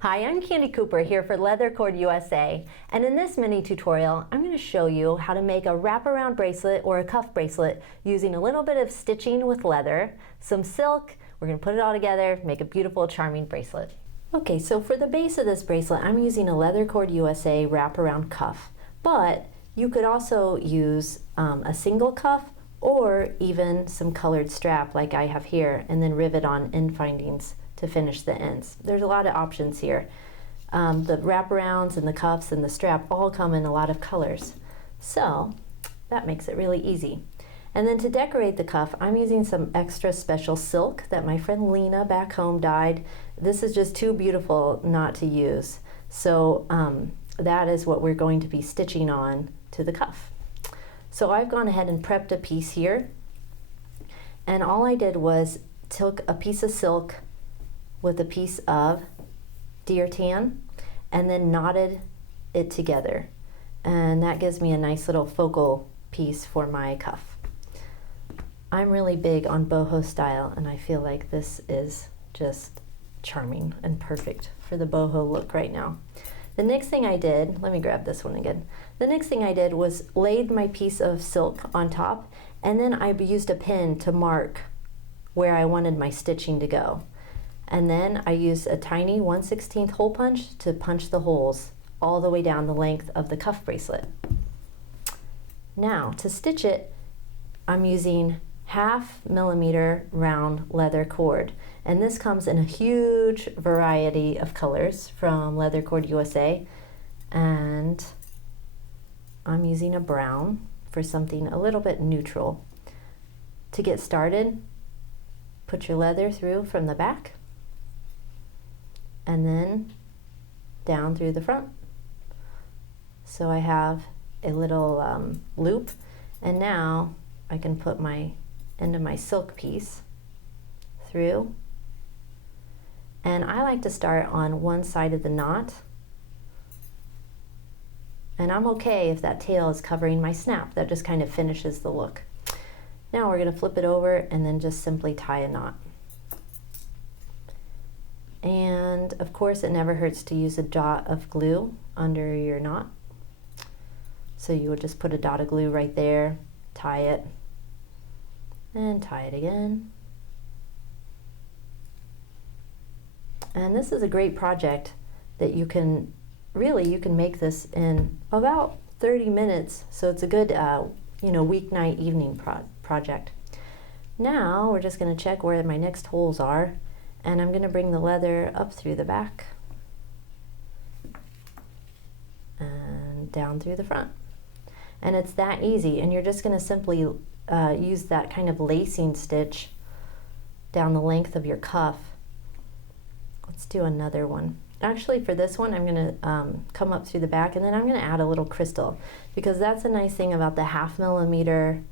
Hi, I'm Candie Cooper here for Leather Cord USA, and in this mini tutorial I'm going to show you how to make a wraparound bracelet or a cuff bracelet using a little bit of stitching with leather, some silk. We're going to put it all together, make a beautiful, charming bracelet. Okay, so for the base of this bracelet I'm using a Leather Cord USA wraparound cuff, but you could also use a single cuff or even some colored strap like I have here, and then rivet on end findings to finish the ends. There's a lot of options here. The wraparounds and the cuffs and the strap all come in a lot of colors, so that makes it really easy. And then to decorate the cuff, I'm using some extra special silk that my friend Lena back home dyed. This is just too beautiful not to use, so that is what we're going to be stitching on to the cuff. So I've gone ahead and prepped a piece here, and all I did was took a piece of silk with a piece of deer tan and then knotted it together, and that gives me a nice little focal piece for my cuff. I'm really big on boho style, and I feel like this is just charming and perfect for the boho look right now. The next thing I did, let me grab this one again. The next thing I did was laid my piece of silk on top, and then I used a pin to mark where I wanted my stitching to go. And then I used a tiny 1/16 hole punch to punch the holes all the way down the length of the cuff bracelet. Now to stitch it, I'm using 1/2 millimeter round leather cord, and this comes in a huge variety of colors from Leather Cord USA, and I'm using a brown for something a little bit neutral. To get started, put your leather through from the back and then down through the front. So I have a little loop, and now I can put my end of my silk piece through, and I like to start on one side of the knot, and I'm okay if that tail is covering my snap. That just kind of finishes the look. Now we're going to flip it over and then just simply tie a knot. And of course it never hurts to use a dot of glue under your knot. So you would just put a dot of glue right there, tie it, and tie it again. And this is a great project that you can make this in about 30 minutes. So it's a good weeknight evening project. Now we're just going to check where my next holes are. And I'm going to bring the leather up through the back and down through the front. And it's that easy, and you're just going to simply use that kind of lacing stitch down the length of your cuff. Let's do another one. Actually, for this one I'm going to come up through the back, and then I'm going to add a little crystal, because that's a nice thing about the 1/2 millimeter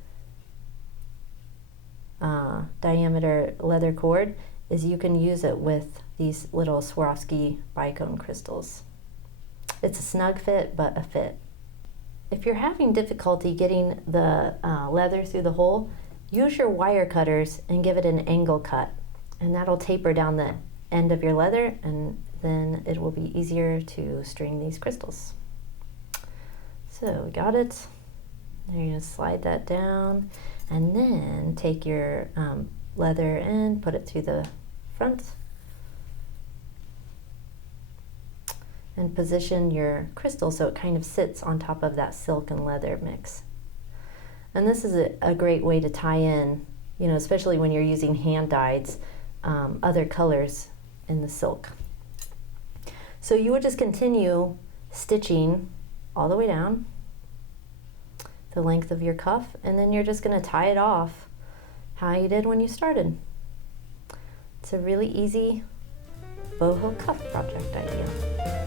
diameter leather cord, is you can use it with these little Swarovski bicone crystals. It's a snug fit, but a fit. If you're having difficulty getting the leather through the hole, use your wire cutters and give it an angle cut, and that'll taper down the end of your leather, and then it will be easier to string these crystals. So we got it. Now you're going to slide that down, and then take your leather and put it through the front, and position your crystal so it kind of sits on top of that silk and leather mix. And this is a great way to tie in, especially when you're using hand dyed other colors in the silk. So you would just continue stitching all the way down the length of your cuff, and then you're just going to tie it off how you did when you started. It's a really easy boho cuff project idea.